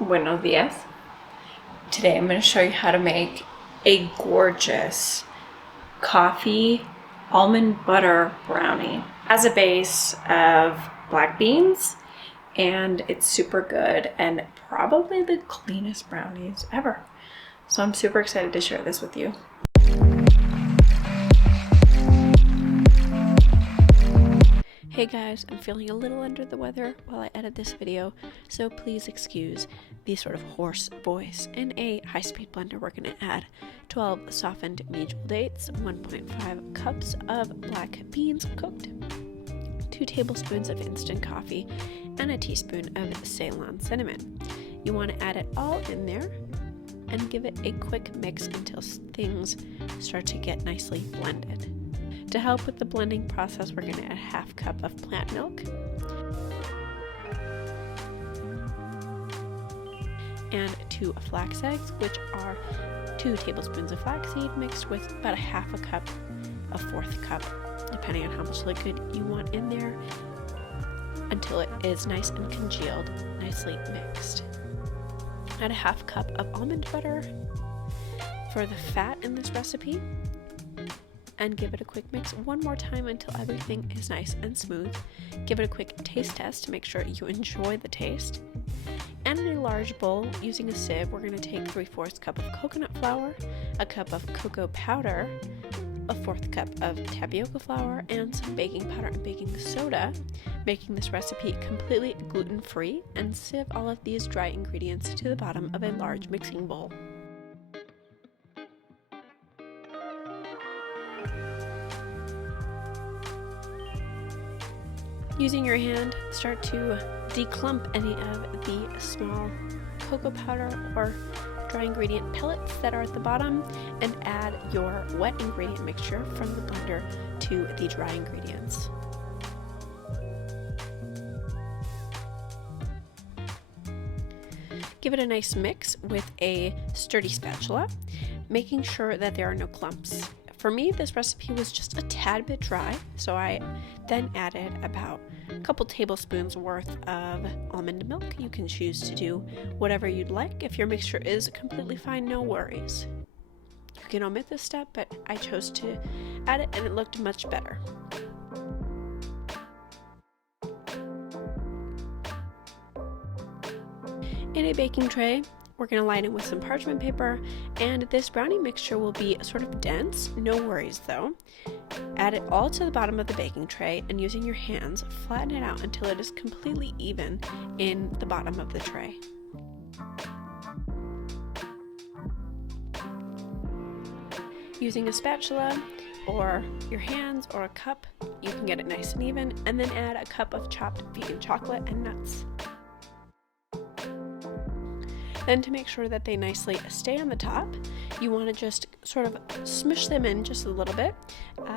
Buenos dias. Today I'm going to show you how to make a gorgeous coffee almond butter brownie. It has a base of black beans and it's super good and probably the cleanest brownies ever. So I'm super excited to share this with you. Hey guys, I'm feeling a little under the weather while I edit this video, so please excuse the sort of hoarse voice. In a high-speed blender, we're going to add 12 softened medjool dates, 1.5 cups of black beans cooked, 2 tablespoons of instant coffee, and a teaspoon of Ceylon cinnamon. You want to add it all in there and give it a quick mix until things start to get nicely blended. To help with the blending process, we're going to add a half cup of plant milk and 2 flax eggs, which are 2 tablespoons of flaxseed mixed with about a half a cup, a fourth cup, depending on how much liquid you want in there, until it is nice and congealed, nicely mixed. Add a half cup of almond butter for the fat in this recipe, and give it a quick mix one more time until everything is nice and smooth. Give it a quick taste test to make sure you enjoy the taste. And in a large bowl, using a sieve, we're going to take 3/4 cup of coconut flour, a cup of cocoa powder, a 1/4 cup of tapioca flour, and some baking powder and baking soda, making this recipe completely gluten-free, and sieve all of these dry ingredients to the bottom of a large mixing bowl. Using your hand, start to declump any of the small cocoa powder or dry ingredient pellets that are at the bottom, and add your wet ingredient mixture from the blender to the dry ingredients. Give it a nice mix with a sturdy spatula, making sure that there are no clumps. For me, this recipe was just a tad bit dry, so I then added about a couple tablespoons worth of almond milk. You can choose to do whatever you'd like. If your mixture is completely fine, no worries. You can omit this step, but I chose to add it and it looked much better. In a baking tray, we're going to line it with some parchment paper, and this brownie mixture will be sort of dense. No worries though. Add it all to the bottom of the baking tray, and using your hands, flatten it out until it is completely even in the bottom of the tray. Using a spatula or your hands or a cup, you can get it nice and even, and then add a cup of chopped vegan chocolate and nuts. Then, to make sure that they nicely stay on the top, you want to just sort of smush them in just a little bit.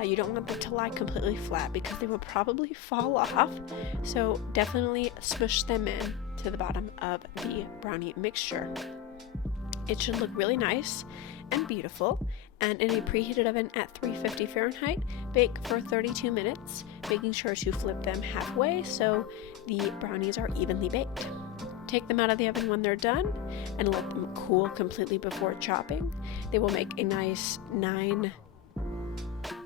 You don't want them to lie completely flat because they will probably fall off. So definitely smush them in to the bottom of the brownie mixture. It should look really nice and beautiful. And in a preheated oven at 350 Fahrenheit, bake for 32 minutes, making sure to flip them halfway so the brownies are evenly baked. Take them out of the oven when they're done and let them cool completely before chopping. They will make a nice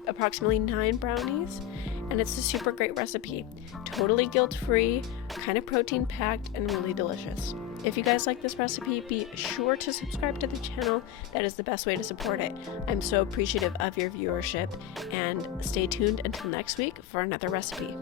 approximately 9 brownies, and it's a super great recipe. Totally guilt-free, kind of protein-packed, and really delicious. If you guys like this recipe, be sure to subscribe to the channel. That is the best way to support it. I'm so appreciative of your viewership, and stay tuned until next week for another recipe.